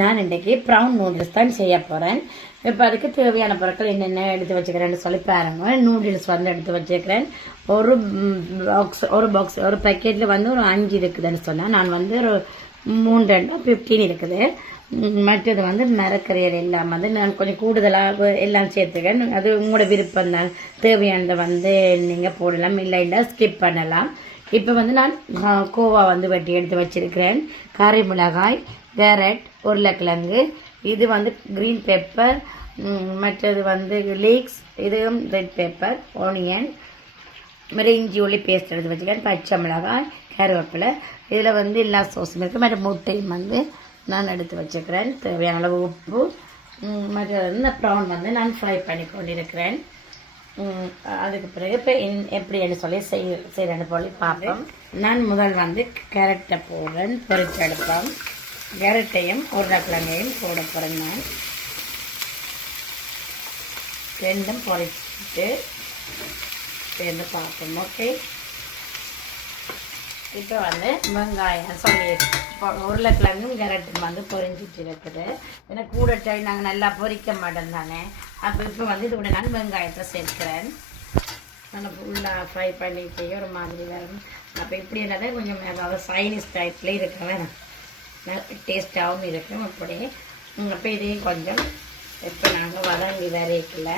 நான் இன்றைக்கி brown noodles தான் செய்ய போகிறேன். இப்போ அதுக்கு தேவையான பொருட்கள் என்னென்ன எடுத்து வச்சுக்கிறேன்னு சொல்லி பாருங்க. நூடுல்ஸ் வந்து எடுத்து வச்சுக்கிறேன். ஒரு பேக்கெட்டில் வந்து ஒரு 5 இருக்குதுன்னு சொன்னால் நான் வந்து ஒரு 15 இருக்குது. மற்றது வந்து மரக்கறியல் எல்லாம் வந்து நான் கொஞ்சம் கூடுதலாக எல்லாம் சேர்த்துக்கிறேன். அது உங்களோட விருப்பம் தான். தேவையானதை வந்து நீங்கள் போடலாம், இல்லைன்னா ஸ்கிப் பண்ணலாம். இப்போ வந்து நான் கோவா வந்து வெட்டி எடுத்து வச்சிருக்கிறேன். கறி மிளகாய், கேரட், உருளைக்கிழங்கு, இது வந்து க்ரீன் பெப்பர், மற்றது வந்து லீக்ஸ், இதுவும் ரெட் பெப்பர், ஆனியன், இஞ்சி உள்ளி பேஸ்ட் எடுத்து வச்சுக்கிறேன், பச்சை மிளகாய், கருவேப்பிலை, இதில் வந்து எல்லா சோஸும் இருக்குது. மற்ற முட்டையும் வந்து நான் எடுத்து வச்சுக்கிறேன். தேவையான அளவு உப்பு, மற்றது வந்து இந்த ப்ரௌன் வந்து நான் ஃப்ரை பண்ணி கொண்டிருக்கிறேன். அதுக்கு பிறகு இப்போ எப்படின்னு சொல்லி செய்கிறேன்னு போய் பார்ப்போம். நான் முதல் வந்து கேரட்டை போடுறேன், பொரிச்சு எடுப்போம். கேரட்டையும் உருளைக்கிழங்கையும் போட போகிறேன். நான் ரெண்டும் பொரிச்சிட்டு சேர்ந்து பார்ப்போம். ஓகே, இப்போ வந்து வெங்காயம் சொல்லி உருளைக்கிழங்கும் கேரட்டும் வந்து பொரிஞ்சிட்டு இருக்குது. ஏன்னா கூட டைம் நாங்கள் நல்லா பொரிக்க மாட்டோம் தானே. அப்போ இப்போ வந்து இதோட நான் வெங்காயத்தை சேர்க்கிறேன். நல்லா ஃபுல்லாக ஃப்ரை பண்ணி செய்ய ஒரு மாதிரி வரும். அப்போ இப்படி இல்லாத கொஞ்சம் அதாவது சைனீஸ் டைப்லேயே இருக்க வேணும், டேஸ்ட்டாகவும் இருக்கும். அப்படி அப்போ இதையும் கொஞ்சம் இப்போ நாங்கள் வதங்கி வரைக்கல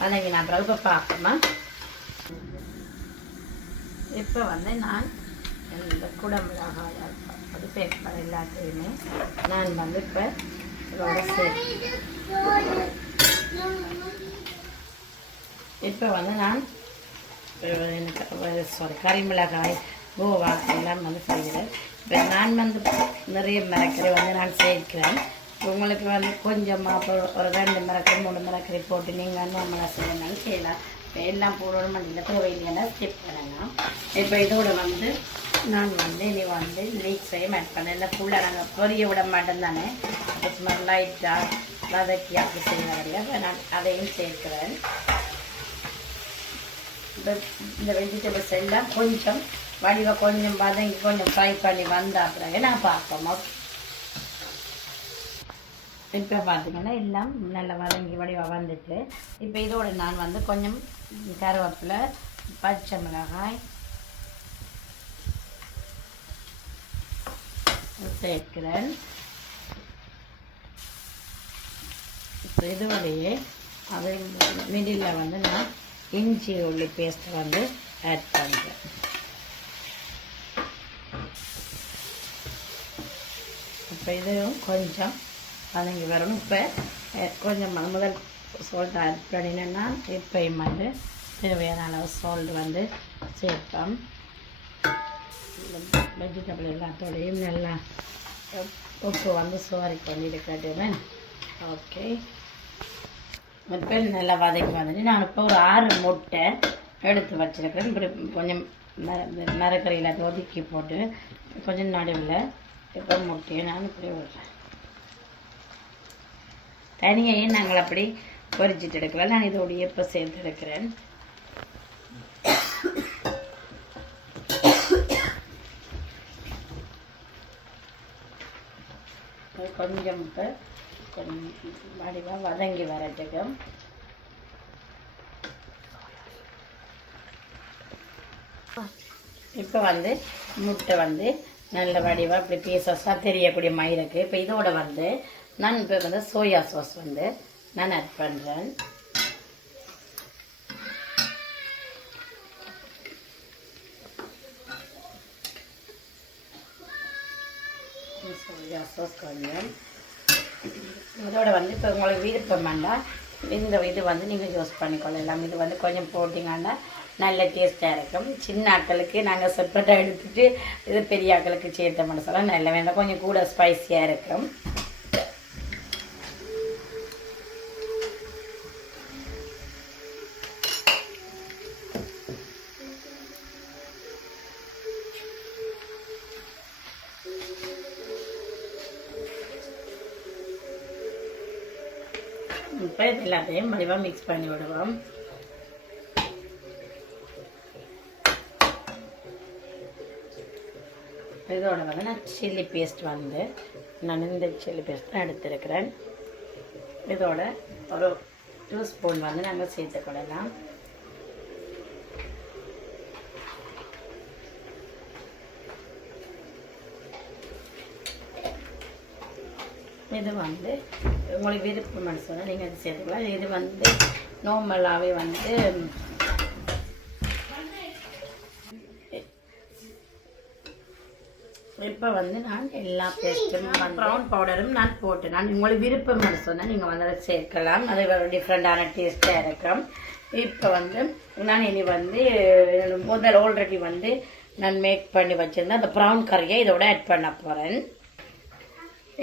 வதங்கி நான் அப்புறம் இப்போ பார்ப்போமா. இப்போ வந்து நான் இந்த குடமிளகாய் அது பேப்பர் எல்லாத்தையுமே நான் வந்து இப்போ இப்போ வந்து நான் கறி மிளகாய், கோவா எல்லாம் வந்து செய்கிறேன். இப்போ நான் வந்து நிறைய மிளகறி வந்து நான் சேர்க்கிறேன். உங்களுக்கு வந்து கொஞ்சமாக ஒரு 2 மிளகறி 3 மிளகறி போட்டு நீங்கள் நார்மலாக செய்யணும்னாலும் செய்யலாம். இப்போ எல்லாம் போடணும் இல்லை, தேவையில்லைன்னா ஸ்கிப் பண்ணலாம். இப்போ இதோட வந்து நான் வந்து இனி வந்து லீக்ஸையும் ஆட் பண்ணேன். இல்லை ஃபுல்லாக நாங்கள் பொரிய விட மாட்டோம் தானே, சும்மா லைட்டாக வதக்கி அப்படி செய்வாங்க. இப்போ நான் அதையும் சேர்க்கிறேன். இந்த வெஜிடபிள்ஸ் எல்லாம் கொஞ்சம் வடிவாக கொஞ்சம் வதங்கி கொஞ்சம் ஃப்ரை பண்ணி வந்த பிறகு நான் பார்ப்போம். இப்போ பார்த்தீங்கன்னா எல்லாம் நல்லா வதங்கி வடிவாக வந்துட்டு இப்போ இதோட நான் வந்து கொஞ்சம் கருவேப்பிலை, பச்சை மிளகாய் சேர்க்கிறேன். இப்போ இதோடையே அது மிடில் வந்து நான் இஞ்சி உள்ளி பேஸ்ட் வந்து ஆட் பண்ணுறேன். இப்போ இதுவும் கொஞ்சம் வதங்கி வரணும். இப்போ கொஞ்சம் முதல் சால்ட் ஆட் பண்ணினேன்னா இப்போயும் வந்து தேவையான அளவு சால்ட் வந்து சேர்ப்போம். வெஜிடபிள் எல்லாத்தோடையும் நல்லா உப்பு வந்து சோரி பண்ணிட்டு. ஓகே, இப்போ நல்லா வதக்கி வந்துட்டு நான் இப்போ ஒரு 6 முட்டை எடுத்து வச்சுருக்கிறேன். இப்படி கொஞ்சம் மரக்கறியில் ஒதுக்கி போட்டு கொஞ்சம் நடுவில் இப்போ முட்டையை நான் இப்படி விடுறேன். தனியாக நாங்கள் அப்படி பொரிச்சிட்டு எடுக்கலாம். நான் இதோடைய இப்போ சேர்த்து எடுக்கிறேன். கொஞ்சம் இப்போ வடிவாக வதங்கி வரட்டுக்கு இப்போ வந்து முட்டை வந்து நல்ல வடிவாக இப்படி பீசஸாக தெரியக்கூடிய மயிருக்கு. இப்போ இதோட வந்து நான் இப்போ வந்து சோயா சாஸ் வந்து நான் ஆட் பண்ணுறேன். சோயா சாஸ் கொஞ்சம் இதோட வந்து இப்போ உங்களுக்கு விருப்பம் வேண்டாம் இந்த இது வந்து நீங்கள் யூஸ் பண்ணிக்கொள்ளலாம். இது வந்து கொஞ்சம் போட்டிங்கன்னா நல்ல டேஸ்ட்டாக இருக்கும். சின்ன ஆட்களுக்கு நாங்கள் செப்பரேட்டாக எடுத்துகிட்டு இது பெரிய ஆட்களுக்கு சேர்த்த மனசால நல்ல வேண்டாம், கொஞ்சம் கூட ஸ்பைஸியாக இருக்கும். இப்போ இது எல்லாத்தையும் வடிவாக மிக்ஸ் பண்ணி விடுவோம். இதோட வந்து நான் சில்லி பேஸ்ட் வந்து நான் இந்த சில்லி பேஸ்ட் தான் எடுத்துருக்கிறேன். இதோட ஒரு 2 ஸ்பூன் வந்து நாங்கள் சேர்த்துக்கொள்ளலாம். இது வந்து உங்களுக்கு விருப்பம் சொன்னால் நீங்கள் அது சேர்த்துக்கலாம். இது வந்து நார்மலாகவே வந்து இப்போ வந்து நான் எல்லா பேஸ்ட்டும் ப்ரௌன் பவுடரும் நான் போட்டு நான் உங்களுக்கு விருப்பம் சொன்னால் நீங்கள் வந்து அதை சேர்க்கலாம். அது ஒரு டிஃப்ரெண்டான டேஸ்ட்டாக இருக்கும். இப்போ வந்து நான் இனி வந்து முதல் ஆல்ரெடி வந்து நான் மேக் பண்ணி வச்சுருந்தேன் அந்த ப்ரௌன் கறியை இதோட ஆட் பண்ண போகிறேன்.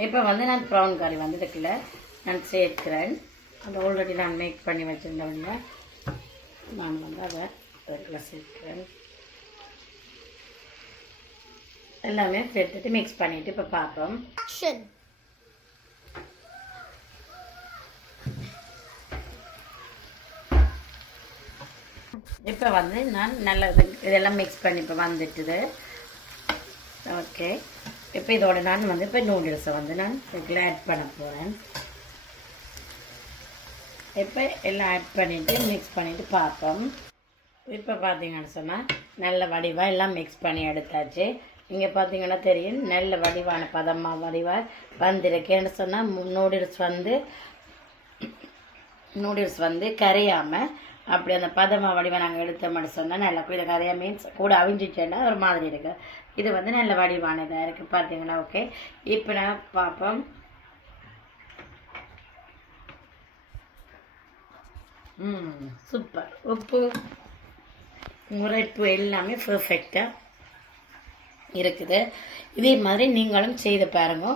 இப்போ வந்து நான் ப்ரௌன் கறி வந்து இதுக்குள்ள நான் சேர்க்கிறேன். அது ஆல்ரெடி நான் மேக் பண்ணி வச்சுருந்தவங்க நான் வந்து அதை இதுக்குள்ள சேர்க்கிறேன். எல்லாமே சேர்த்துட்டு மிக்ஸ் பண்ணிட்டு இப்போ பார்ப்போம். இப்போ வந்து நான் நல்லா இதெல்லாம் மிக்ஸ் பண்ணி இப்போ வந்துட்டுது. ஓகே, இப்போ இதோட நான் வந்து இப்போ நூடுல்ஸை வந்து நான் இதில் ஆட் பண்ண போகிறேன். இப்போ எல்லாம் ஆட் பண்ணிவிட்டு மிக்ஸ் பண்ணிவிட்டு பார்ப்போம். இப்போ பார்த்தீங்கன்னு சொன்னால் நல்ல வடிவாக எல்லாம் மிக்ஸ் பண்ணி எடுத்தாச்சு. இங்கே பார்த்தீங்கன்னா தெரியும் நல்ல வடிவான வடிவாக வந்திருக்கேன்னு சொன்னால் நூடுல்ஸ் வந்து கரையாமல் அப்படி அந்த வடிவை நாங்கள் எடுத்தோம்னு சொன்னால் நல்லா இதை கரையா மீன்ஸ் கூட அவிஞ்சிட்டேன்னா ஒரு மாதிரி இருக்குது. இது வந்து நல்ல வடிவானதாக இருக்குது பார்த்தீங்கன்னா. ஓகே, இப்போ நான் பார்ப்போம். சூப்பர். உப்பு உரைப்பு எல்லாமே பர்ஃபெக்டாக இருக்குது. இதே மாதிரி நீங்களும் செய்து பாருங்க.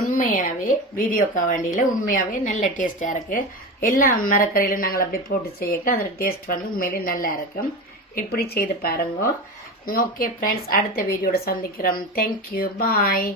உண்மையாகவே வீடியோக்காக வேண்டியில் உண்மையாகவே நல்ல டேஸ்ட்டாக இருக்குது. எல்லா மரக்கறியிலும் நாங்கள் அப்படி போட்டு செய்யக்க அதோட டேஸ்ட் வந்து உண்மையிலே நல்லா இருக்கும். இப்படி செய்து பாருங்க. ஓகே ஃப்ரெண்ட்ஸ், அடுத்த வீடியோட சந்திக்கிறோம். தேங்க்யூ, பாய்.